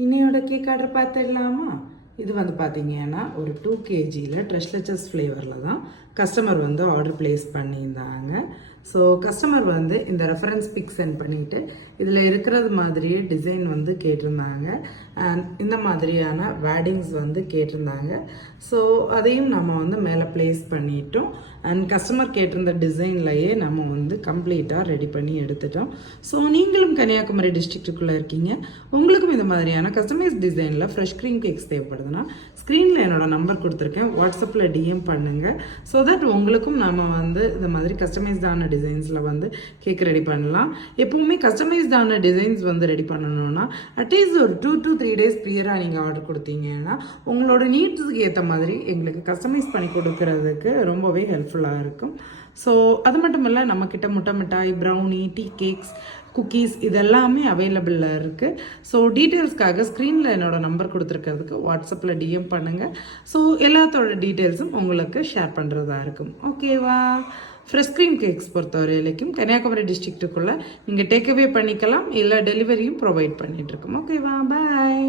இன்னையோட cake order பார்த்துடலாமா? இது வந்து பார்த்தீங்கன்னா ஒரு 2 kgயில் ட்ரெஷ்லெச்சஸ் ஃப்ளேவரில் தான் கஸ்டமர் வந்து ஆர்டர் ப்ளேஸ் பண்ணியிருந்தாங்க. ஸோ கஸ்டமர் வந்து இந்த ரெஃபரன்ஸ் பிக் சென்ட் பண்ணிவிட்டு இதில் இருக்கிறது மாதிரியே டிசைன் வந்து கேட்டிருந்தாங்க. அண்ட் இந்த மாதிரியான வேர்டிங்ஸ் வந்து கேட்டிருந்தாங்க. ஸோ அதையும் நம்ம வந்து மேலே ப்ளேஸ் பண்ணிட்டோம். அண்ட் கஸ்டமர் கேட்டிருந்த டிசைன்லையே நம்ம வந்து கம்ப்ளீட்டாக ரெடி பண்ணி எடுத்துட்டோம். ஸோ நீங்களும் கன்னியாகுமரி டிஸ்ட்ரிக்ட்டுக்குள்ளே இருக்கீங்க, உங்களுக்கும் இந்த மாதிரியான கஸ்டமைஸ் டிசைனில் ஃப்ரெஷ் க்ரீம் கேக்ஸ் தேவைப்படுதுன்னா ஸ்க்ரீனில் என்னோட நம்பர் கொடுத்துருக்கேன், வாட்ஸ்அப்பில் டிஎம் பண்ணுங்கள். ஸோ தட் உங்களுக்கும் நம்ம வந்து இந்த மாதிரி கஸ்டமைஸ்டான டிசைன்ஸில் வந்து கேக் ரெடி பண்ணலாம். எப்போவுமே கஸ்டமைஸ்டான டிசைன்ஸ் வந்து ரெடி பண்ணணும்னா அட்லீஸ்ட் ஒரு 2 to 3 days ப்ரியராக நீங்கள் ஆர்டர் கொடுத்தீங்கன்னா உங்களோட நீட்ஸுக்கு ஏற்ற மாதிரி எங்களுக்கு கஸ்டமைஸ் பண்ணி கொடுக்கறதுக்கு ரொம்பவே ஹெல்ப்ஃபுல்லாக இருக்கும். ஸோ அது மட்டும் இல்லை, நம்மக்கிட்ட முட்டை மிட்டாய், ப்ரௌனி, டீ கேக்ஸ், குக்கீஸ் இதெல்லாமே அவைலபிளாக இருக்குது. ஸோ டீட்டெயில்ஸ்க்காக ஸ்க்ரீனில் என்னோடய நம்பர் கொடுத்துருக்கிறதுக்கு வாட்ஸ்அப்பில் டிஎம் பண்ணுங்கள். ஸோ எல்லாத்தோட டீட்டெயில்ஸும் உங்களுக்கு ஷேர் பண்ணுறதா இருக்கும். ஓகேவா? ஃப்ரெஷ் க்ரீம் கேக்ஸ் பொறுத்தவரையிலைக்கும் கன்னியாகுமரி டிஸ்ட்ரிக்ட்டுக்குள்ளே நீங்கள் டேக்அவே பண்ணிக்கலாம், இல்லை டெலிவரியும் ப்ரொவைட் பண்ணிகிட்ருக்கோம். ஓகேவா? பாய்.